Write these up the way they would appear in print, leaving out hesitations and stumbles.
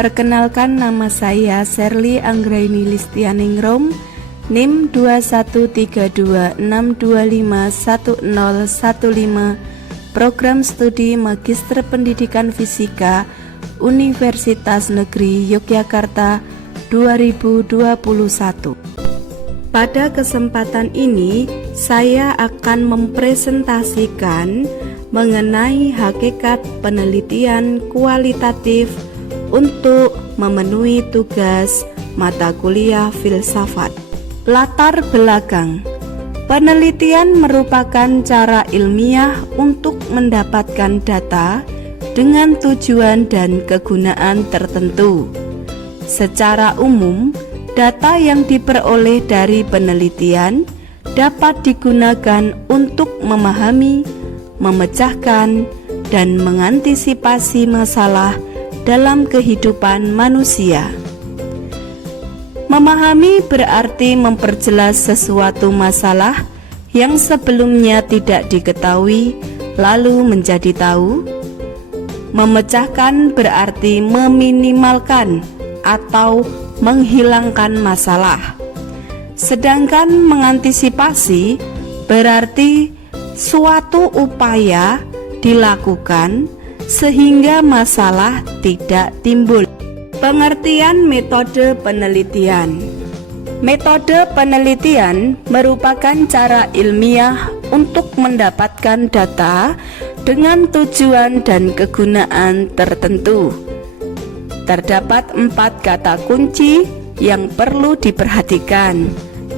Perkenalkan, nama saya Sherly Anggraini Listianingrum, NIM 21326251015, Program Studi Magister Pendidikan Fisika, Universitas Negeri Yogyakarta 2021. Pada kesempatan ini, saya akan mempresentasikan mengenai hakikat penelitian kualitatif untuk memenuhi tugas mata kuliah filsafat. Latar belakang: penelitian merupakan cara ilmiah untuk mendapatkan data dengan tujuan dan kegunaan tertentu. Secara umum, data yang diperoleh dari penelitian dapat digunakan untuk memahami, memecahkan, dan mengantisipasi masalah dalam kehidupan manusia. Memahami berarti memperjelas sesuatu masalah yang sebelumnya tidak diketahui, lalu menjadi tahu. Memecahkan berarti meminimalkan atau menghilangkan masalah. Sedangkan mengantisipasi berarti suatu upaya dilakukan sehingga masalah tidak timbul. Pengertian metode penelitian. Metode penelitian merupakan cara ilmiah untuk mendapatkan data dengan tujuan dan kegunaan tertentu. Terdapat 4 kata kunci yang perlu diperhatikan,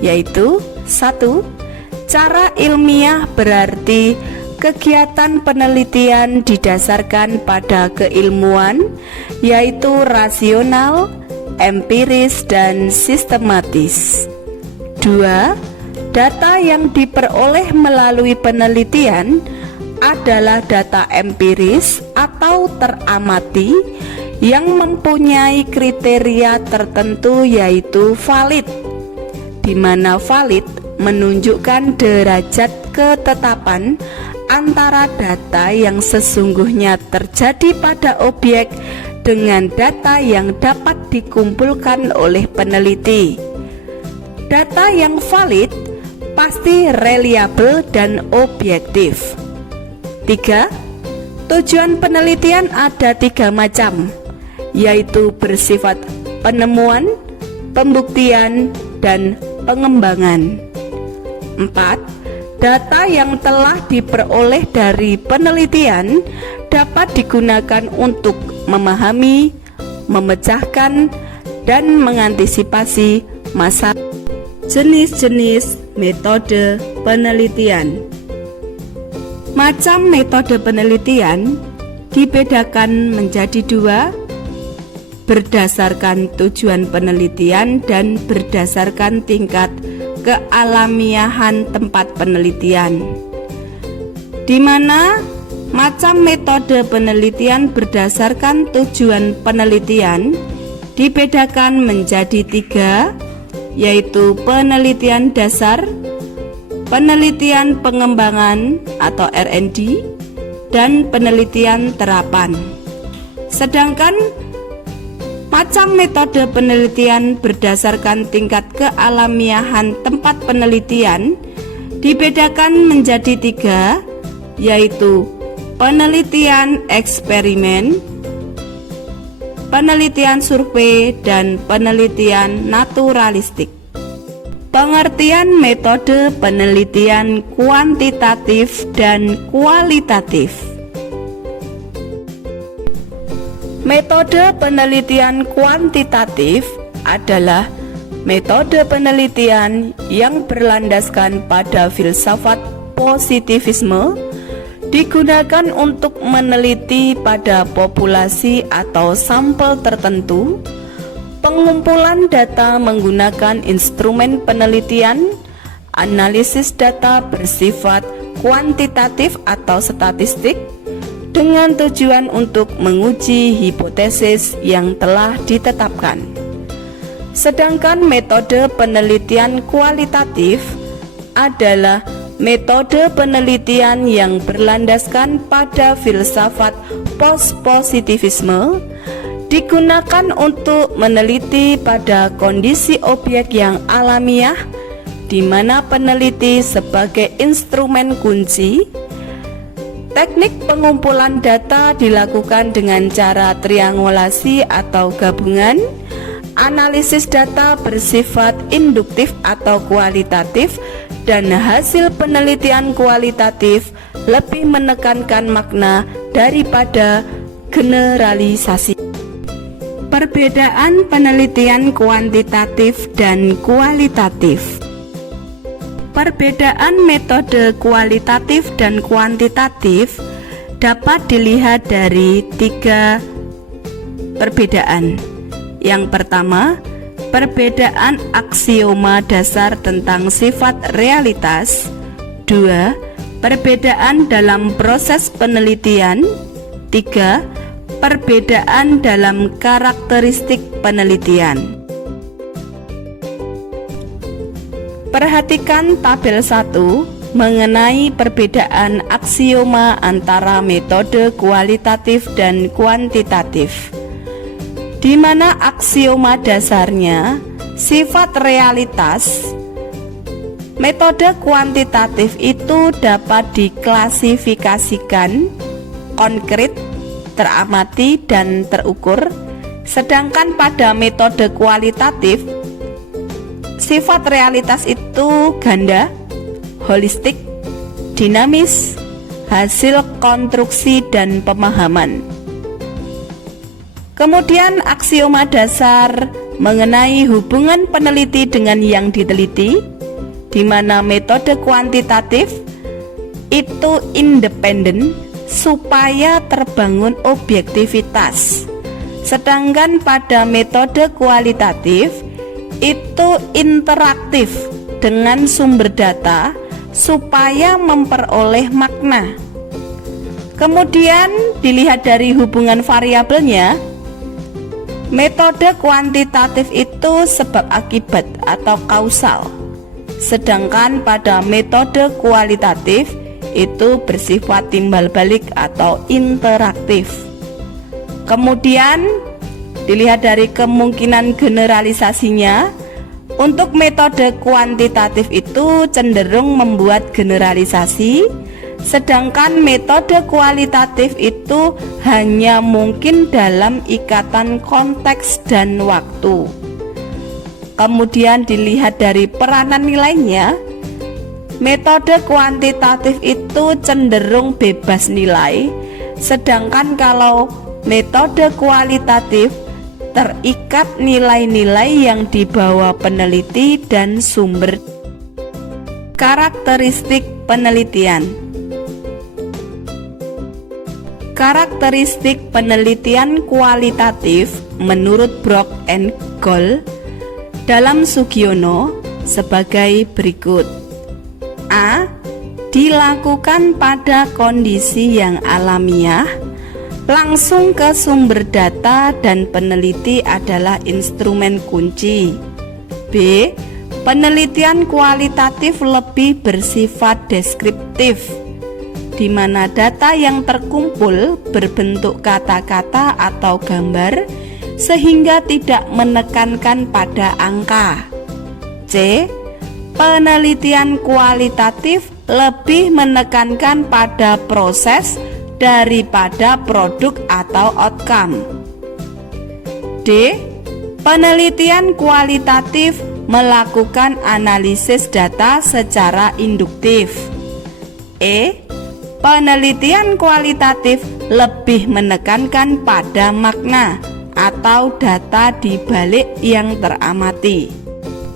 yaitu 1. Cara ilmiah berarti kegiatan penelitian didasarkan pada keilmuan, yaitu rasional, empiris, dan sistematis. 2. Data yang diperoleh melalui penelitian adalah data empiris atau teramati yang mempunyai kriteria tertentu, yaitu valid, di mana valid menunjukkan derajat ketetapan antara data yang sesungguhnya terjadi pada objek dengan data yang dapat dikumpulkan oleh peneliti. Data yang valid pasti reliabel dan objektif. 3. Tujuan penelitian ada 3 macam, yaitu bersifat penemuan, pembuktian, dan pengembangan. 4. Data yang telah diperoleh dari penelitian dapat digunakan untuk memahami, memecahkan, dan mengantisipasi masalah. Jenis-jenis metode penelitian. Macam metode penelitian dibedakan menjadi 2, berdasarkan tujuan penelitian dan berdasarkan tingkat kealamiahan tempat penelitian, di mana macam metode penelitian berdasarkan tujuan penelitian dibedakan menjadi 3, yaitu penelitian dasar, penelitian pengembangan atau R&D, dan penelitian terapan. Sedangkan macam metode penelitian berdasarkan tingkat kealamiahan tempat penelitian dibedakan menjadi 3, yaitu penelitian eksperimen, penelitian survei, dan penelitian naturalistik. Pengertian metode penelitian kuantitatif dan kualitatif. Metode penelitian kuantitatif adalah metode penelitian yang berlandaskan pada filsafat positivisme, digunakan untuk meneliti pada populasi atau sampel tertentu. Pengumpulan data menggunakan instrumen penelitian, analisis data bersifat kuantitatif atau statistik, dengan tujuan untuk menguji hipotesis yang telah ditetapkan. Sedangkan metode penelitian kualitatif adalah metode penelitian yang berlandaskan pada filsafat post-positivisme, digunakan untuk meneliti pada kondisi objek yang alamiah, di mana peneliti sebagai instrumen kunci. Teknik pengumpulan data dilakukan dengan cara triangulasi atau gabungan. Analisis data bersifat induktif atau kualitatif, dan hasil penelitian kualitatif lebih menekankan makna daripada generalisasi. Perbedaan penelitian kuantitatif dan kualitatif. Perbedaan metode kualitatif dan kuantitatif dapat dilihat dari 3 perbedaan. Yang pertama, perbedaan aksioma dasar tentang sifat realitas. 2. Perbedaan dalam proses penelitian. 3. Perbedaan dalam karakteristik penelitian. Perhatikan tabel 1 mengenai perbedaan aksioma antara metode kualitatif dan kuantitatif, di mana aksioma dasarnya sifat realitas. Metode kuantitatif itu dapat diklasifikasikan konkret, teramati, dan terukur, sedangkan pada metode kualitatif sifat realitas itu ganda, holistik, dinamis, hasil konstruksi dan pemahaman. Kemudian aksioma dasar mengenai hubungan peneliti dengan yang diteliti, di mana metode kuantitatif itu independen supaya terbangun objektivitas, sedangkan pada metode kualitatif itu interaktif dengan sumber data supaya memperoleh makna. Kemudian dilihat dari hubungan variabelnya, metode kuantitatif itu sebab akibat atau kausal, sedangkan pada metode kualitatif itu bersifat timbal balik atau interaktif. Kemudian dilihat dari kemungkinan generalisasinya, untuk metode kuantitatif itu cenderung membuat generalisasi, sedangkan metode kualitatif itu hanya mungkin dalam ikatan konteks dan waktu. Kemudian dilihat dari peranan nilainya, metode kuantitatif itu cenderung bebas nilai, sedangkan kalau metode kualitatif terikat nilai-nilai yang dibawa peneliti dan sumber. Karakteristik penelitian. Karakteristik penelitian kualitatif menurut Brock and Goll dalam Sugiono sebagai berikut. A. Dilakukan pada kondisi yang alamiah, langsung ke sumber data dan peneliti adalah instrumen kunci. B. Penelitian kualitatif lebih bersifat deskriptif, di mana data yang terkumpul berbentuk kata-kata atau gambar sehingga tidak menekankan pada angka. C. Penelitian kualitatif lebih menekankan pada proses daripada produk atau outcome. D. Penelitian kualitatif melakukan analisis data secara induktif. E. Penelitian kualitatif lebih menekankan pada makna atau data di balik yang teramati.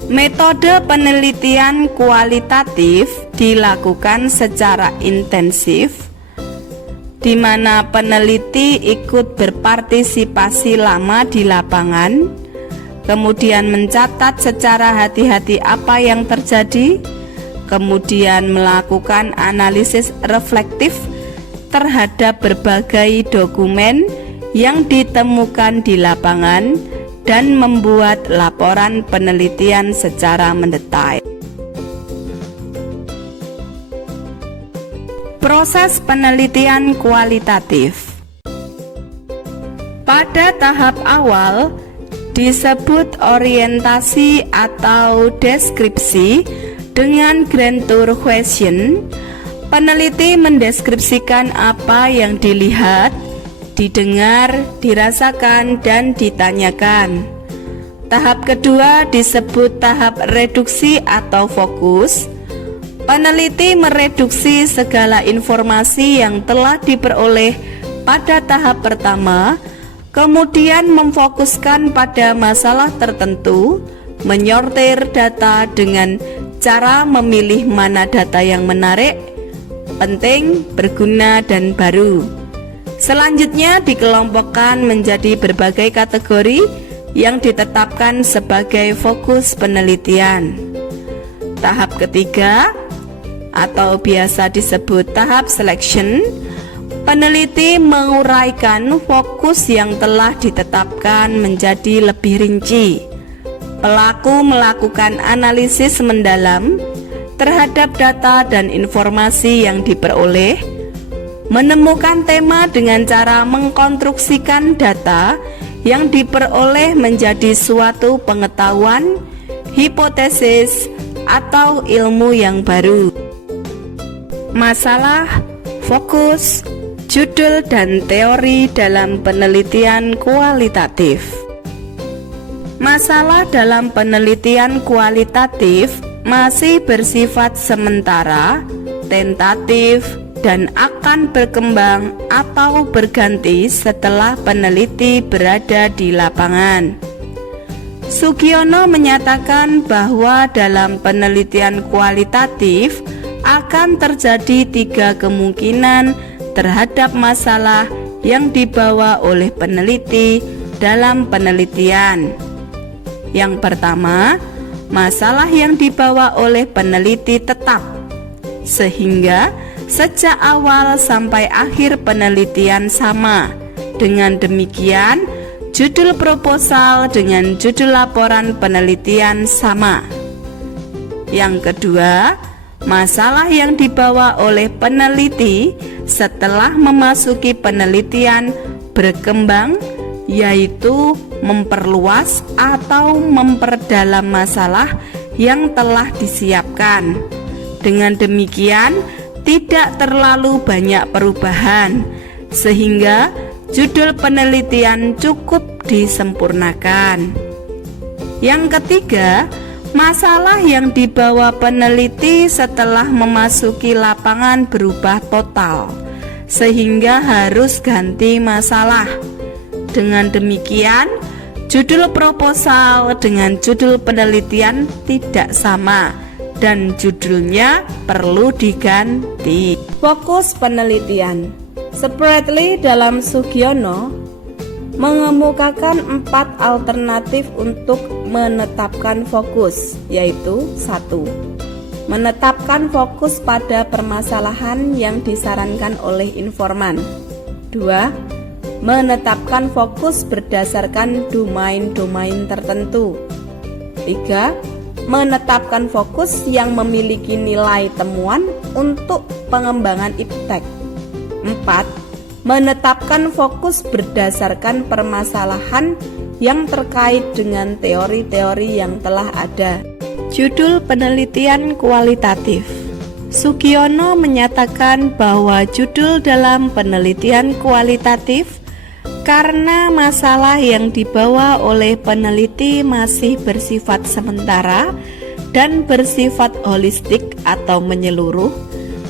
Metode penelitian kualitatif dilakukan secara intensif, di mana peneliti ikut berpartisipasi lama di lapangan, kemudian mencatat secara hati-hati apa yang terjadi, kemudian melakukan analisis reflektif terhadap berbagai dokumen yang ditemukan di lapangan dan membuat laporan penelitian secara mendetail. Proses penelitian kualitatif. Pada tahap awal disebut orientasi atau deskripsi dengan grand tour question. Peneliti mendeskripsikan apa yang dilihat, didengar, dirasakan, dan ditanyakan. Tahap kedua disebut tahap reduksi atau fokus. Peneliti mereduksi segala informasi yang telah diperoleh pada tahap pertama, kemudian memfokuskan pada masalah tertentu, menyortir data dengan cara memilih mana data yang menarik, penting, berguna, dan baru. Selanjutnya dikelompokkan menjadi berbagai kategori yang ditetapkan sebagai fokus penelitian. Tahap ketiga atau biasa disebut tahap selection, peneliti menguraikan fokus yang telah ditetapkan menjadi lebih rinci. Pelaku melakukan analisis mendalam terhadap data dan informasi yang diperoleh, menemukan tema dengan cara mengkonstruksikan data yang diperoleh menjadi suatu pengetahuan, hipotesis, atau ilmu yang baru. Masalah, fokus, judul, dan teori dalam penelitian kualitatif. Masalah dalam penelitian kualitatif masih bersifat sementara, tentatif, dan akan berkembang atau berganti setelah peneliti berada di lapangan. Sugiono menyatakan bahwa dalam penelitian kualitatif akan terjadi 3 kemungkinan terhadap masalah yang dibawa oleh peneliti dalam penelitian. Yang pertama, masalah yang dibawa oleh peneliti tetap, sehingga sejak awal sampai akhir penelitian sama. Dengan demikian, judul proposal dengan judul laporan penelitian sama. Yang kedua, masalah yang dibawa oleh peneliti setelah memasuki penelitian berkembang, yaitu memperluas atau memperdalam masalah yang telah disiapkan. Dengan demikian, tidak terlalu banyak perubahan, sehingga judul penelitian cukup disempurnakan. Yang ketiga, masalah yang dibawa peneliti setelah memasuki lapangan berubah total, sehingga harus ganti masalah. Dengan demikian, judul proposal dengan judul penelitian tidak sama dan judulnya perlu diganti. Fokus penelitian. Separately dalam Sugiono mengemukakan 4 alternatif untuk menetapkan fokus, yaitu 1. Menetapkan fokus pada permasalahan yang disarankan oleh informan. 2. Menetapkan fokus berdasarkan domain-domain tertentu. 3. Menetapkan fokus yang memiliki nilai temuan untuk pengembangan iptek. 4. Menetapkan fokus berdasarkan permasalahan yang terkait dengan teori-teori yang telah ada. Judul penelitian kualitatif. Sugiono menyatakan bahwa judul dalam penelitian kualitatif karena masalah yang dibawa oleh peneliti masih bersifat sementara dan bersifat holistik atau menyeluruh,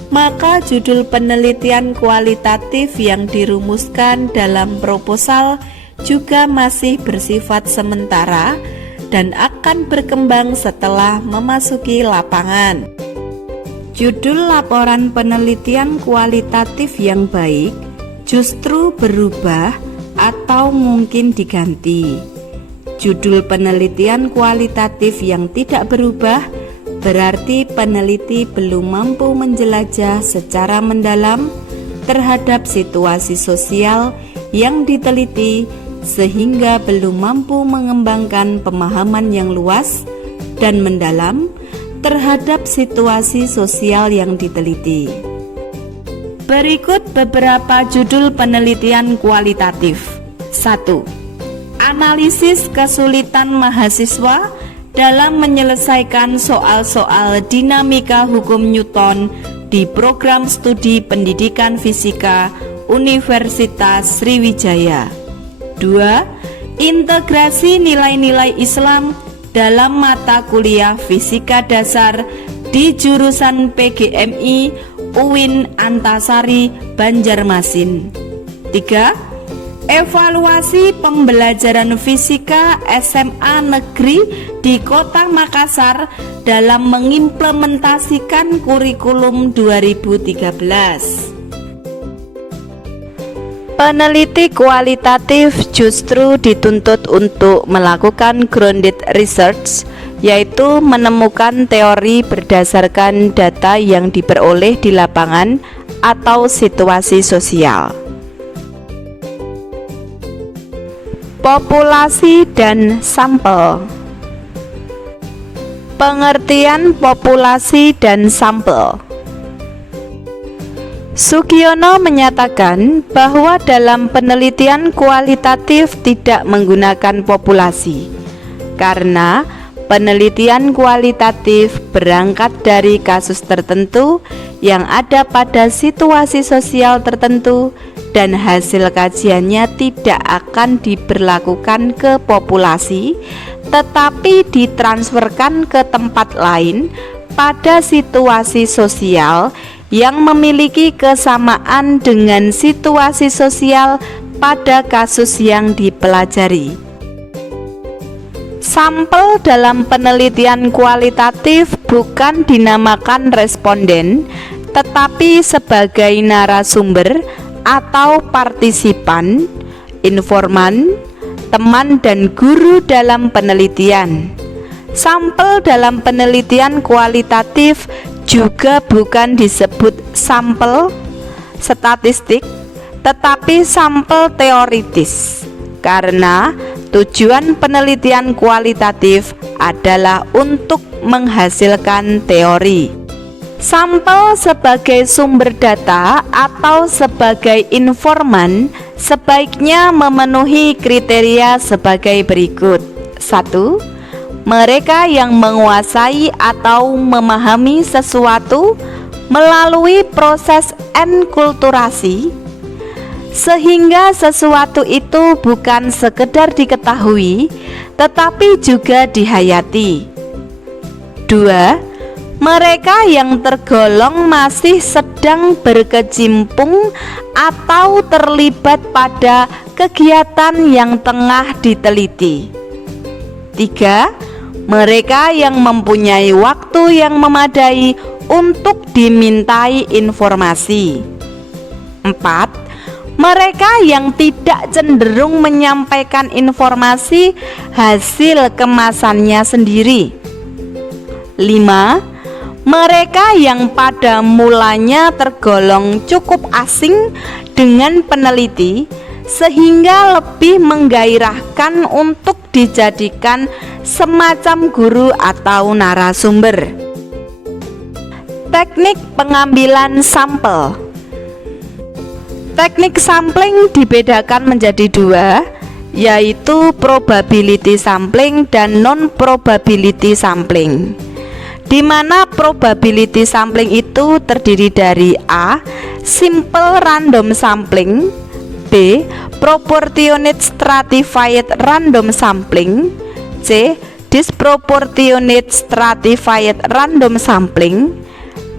maka judul penelitian kualitatif yang dirumuskan dalam proposal juga masih bersifat sementara dan akan berkembang setelah memasuki lapangan. Judul laporan penelitian kualitatif yang baik justru berubah atau mungkin diganti. Judul penelitian kualitatif yang tidak berubah berarti peneliti belum mampu menjelajah secara mendalam terhadap situasi sosial yang diteliti, sehingga belum mampu mengembangkan pemahaman yang luas dan mendalam terhadap situasi sosial yang diteliti. Berikut beberapa judul penelitian kualitatif. 1. Analisis kesulitan mahasiswa dalam menyelesaikan soal-soal dinamika hukum Newton di program studi pendidikan fisika Universitas Sriwijaya. 2. Integrasi nilai-nilai Islam dalam mata kuliah fisika dasar di jurusan PGMI UIN Antasari Banjarmasin. 3. Evaluasi pembelajaran fisika SMA negeri di Kota Makassar dalam mengimplementasikan kurikulum 2013. Peneliti kualitatif justru dituntut untuk melakukan grounded research, yaitu menemukan teori berdasarkan data yang diperoleh di lapangan atau situasi sosial. Populasi dan sampel. Pengertian populasi dan sampel. Sugiono menyatakan bahwa dalam penelitian kualitatif tidak menggunakan populasi, karena penelitian kualitatif berangkat dari kasus tertentu yang ada pada situasi sosial tertentu, dan hasil kajiannya tidak akan diberlakukan ke populasi, tetapi ditransferkan ke tempat lain pada situasi sosial yang memiliki kesamaan dengan situasi sosial pada kasus yang dipelajari. Sampel dalam penelitian kualitatif bukan dinamakan responden, tetapi sebagai narasumber atau partisipan, informan, teman dan guru dalam penelitian. Sampel dalam penelitian kualitatif juga bukan disebut sampel statistik, tetapi sampel teoritis, karena tujuan penelitian kualitatif adalah untuk menghasilkan teori. Sampel sebagai sumber data atau sebagai informan sebaiknya memenuhi kriteria sebagai berikut. 1. Mereka yang menguasai atau memahami sesuatu melalui proses enkulturasi, sehingga sesuatu itu bukan sekedar diketahui, tetapi juga dihayati. 2. Mereka yang tergolong masih sedang berkecimpung atau terlibat pada kegiatan yang tengah diteliti. 3. Mereka yang mempunyai waktu yang memadai untuk dimintai informasi. 4. Mereka yang tidak cenderung menyampaikan informasi hasil kemasannya sendiri. 5. Mereka yang pada mulanya tergolong cukup asing dengan peneliti, sehingga lebih menggairahkan untuk dijadikan semacam guru atau narasumber. Teknik pengambilan sampel. Teknik sampling dibedakan menjadi dua, yaitu probability sampling dan non-probability sampling, di mana probability sampling itu terdiri dari A. Simple random sampling, B. Proportionate stratified random sampling, C. Disproportionate stratified random sampling,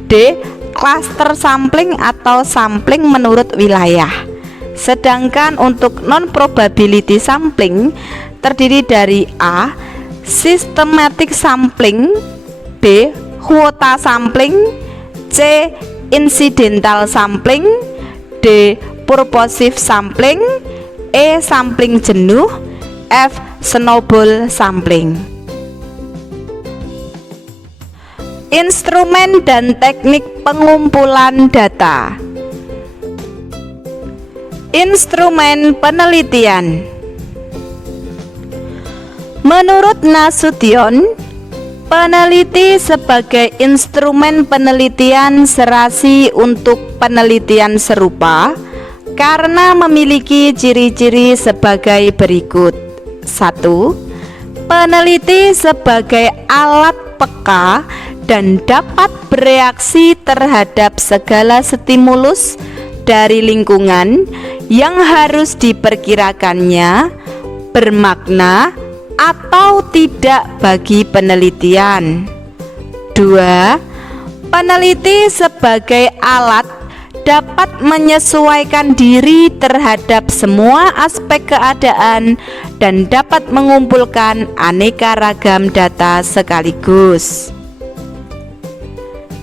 D. Cluster sampling atau sampling menurut wilayah. Sedangkan untuk non-probability sampling terdiri dari A. Systematic sampling, B. Quota sampling, C. Incidental sampling, D. Purposive sampling, E. Sampling jenuh, F. Snowball sampling. Instrumen dan teknik pengumpulan data. Instrumen penelitian. Menurut Nasution, peneliti sebagai instrumen penelitian serasi untuk penelitian serupa karena memiliki ciri-ciri sebagai berikut. 1. Peneliti sebagai alat peka dan dapat bereaksi terhadap segala stimulus dari lingkungan yang harus diperkirakannya bermakna atau tidak bagi penelitian. 2. Peneliti sebagai alat dapat menyesuaikan diri terhadap semua aspek keadaan dan dapat mengumpulkan aneka ragam data sekaligus.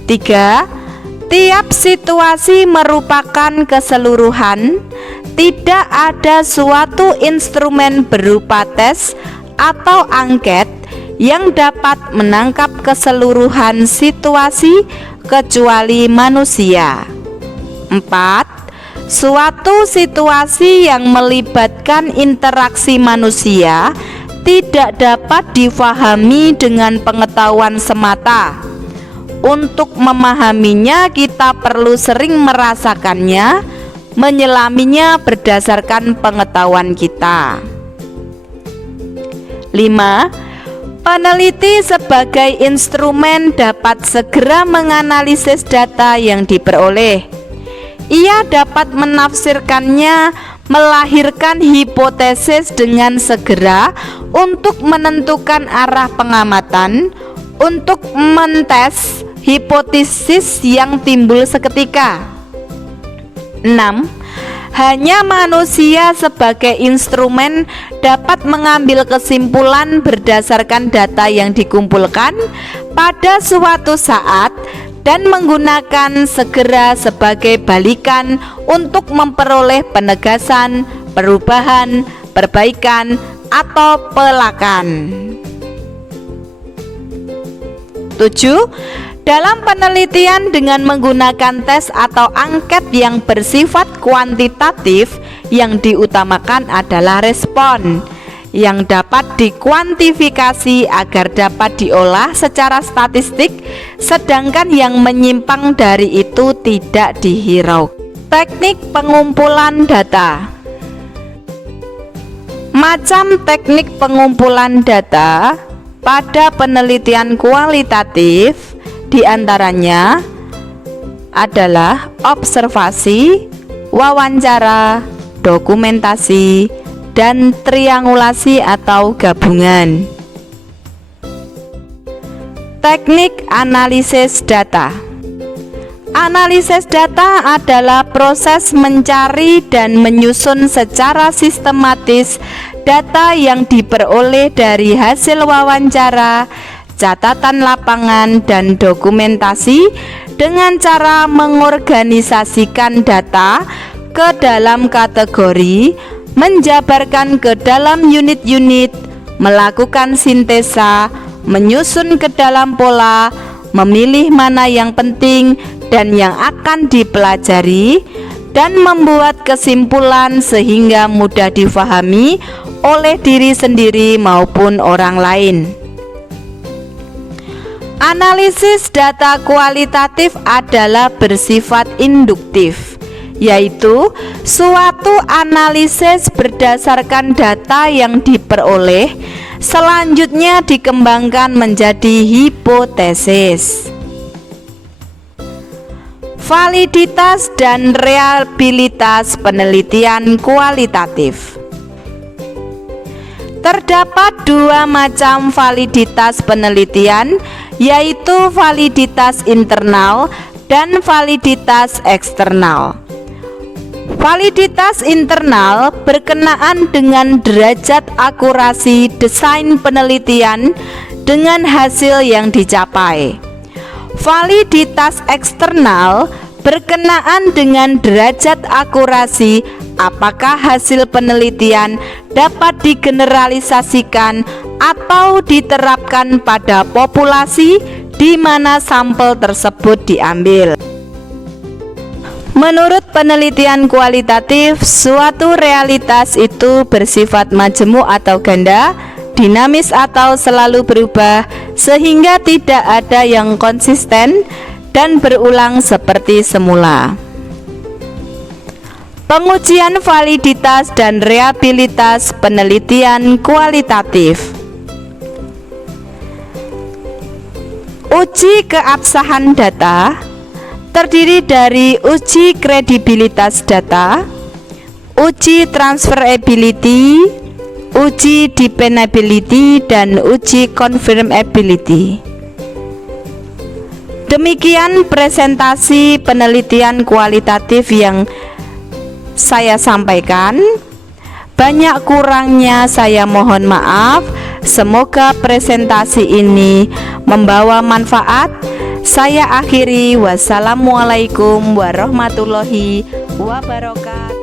3. Tiap situasi merupakan keseluruhan, tidak ada suatu instrumen berupa tes atau angket yang dapat menangkap keseluruhan situasi kecuali manusia. 4. Suatu situasi yang melibatkan interaksi manusia tidak dapat difahami dengan pengetahuan semata. Untuk memahaminya, kita perlu sering merasakannya, menyelaminya berdasarkan pengetahuan kita. 5. Peneliti sebagai instrumen dapat segera menganalisis data yang diperoleh. Ia dapat menafsirkannya, melahirkan hipotesis dengan segera untuk menentukan arah pengamatan, untuk mentes hipotesis yang timbul seketika. 6. Hanya manusia sebagai instrumen dapat mengambil kesimpulan berdasarkan data yang dikumpulkan pada suatu saat dan menggunakan segera sebagai balikan untuk memperoleh penegasan, perubahan, perbaikan, atau pelakan. 7. Dalam penelitian dengan menggunakan tes atau angket yang bersifat kuantitatif, yang diutamakan adalah respon yang dapat dikuantifikasi agar dapat diolah secara statistik, sedangkan yang menyimpang dari itu tidak dihiraukan. Teknik pengumpulan data. Macam teknik pengumpulan data pada penelitian kualitatif diantaranya adalah observasi, wawancara, dokumentasi, dan triangulasi atau gabungan. Teknik analisis data. Analisis data adalah proses mencari dan menyusun secara sistematis data yang diperoleh dari hasil wawancara, catatan lapangan, dan dokumentasi dengan cara mengorganisasikan data ke dalam kategori, menjabarkan ke dalam unit-unit, melakukan sintesa, menyusun ke dalam pola, memilih mana yang penting dan yang akan dipelajari, dan membuat kesimpulan sehingga mudah difahami oleh diri sendiri maupun orang lain. Analisis data kualitatif adalah bersifat induktif, yaitu suatu analisis berdasarkan data yang diperoleh, selanjutnya dikembangkan menjadi hipotesis. Validitas dan reliabilitas penelitian kualitatif. Terdapat dua macam validitas penelitian, yaitu validitas internal dan validitas eksternal. Validitas internal berkenaan dengan derajat akurasi desain penelitian dengan hasil yang dicapai. Validitas eksternal berkenaan dengan derajat akurasi apakah hasil penelitian dapat digeneralisasikan atau diterapkan pada populasi di mana sampel tersebut diambil. Menurut penelitian kualitatif, suatu realitas itu bersifat majemuk atau ganda, dinamis atau selalu berubah, sehingga tidak ada yang konsisten dan berulang seperti semula. Pengujian validitas dan reliabilitas penelitian kualitatif. Uji keabsahan data terdiri dari uji kredibilitas data, uji transferability, uji dependability, dan uji confirmability. Demikian presentasi penelitian kualitatif yang saya sampaikan. Banyak kurangnya saya mohon maaf. Semoga presentasi ini membawa manfaat. Saya akhiri, wassalamualaikum warahmatullahi wabarakatuh.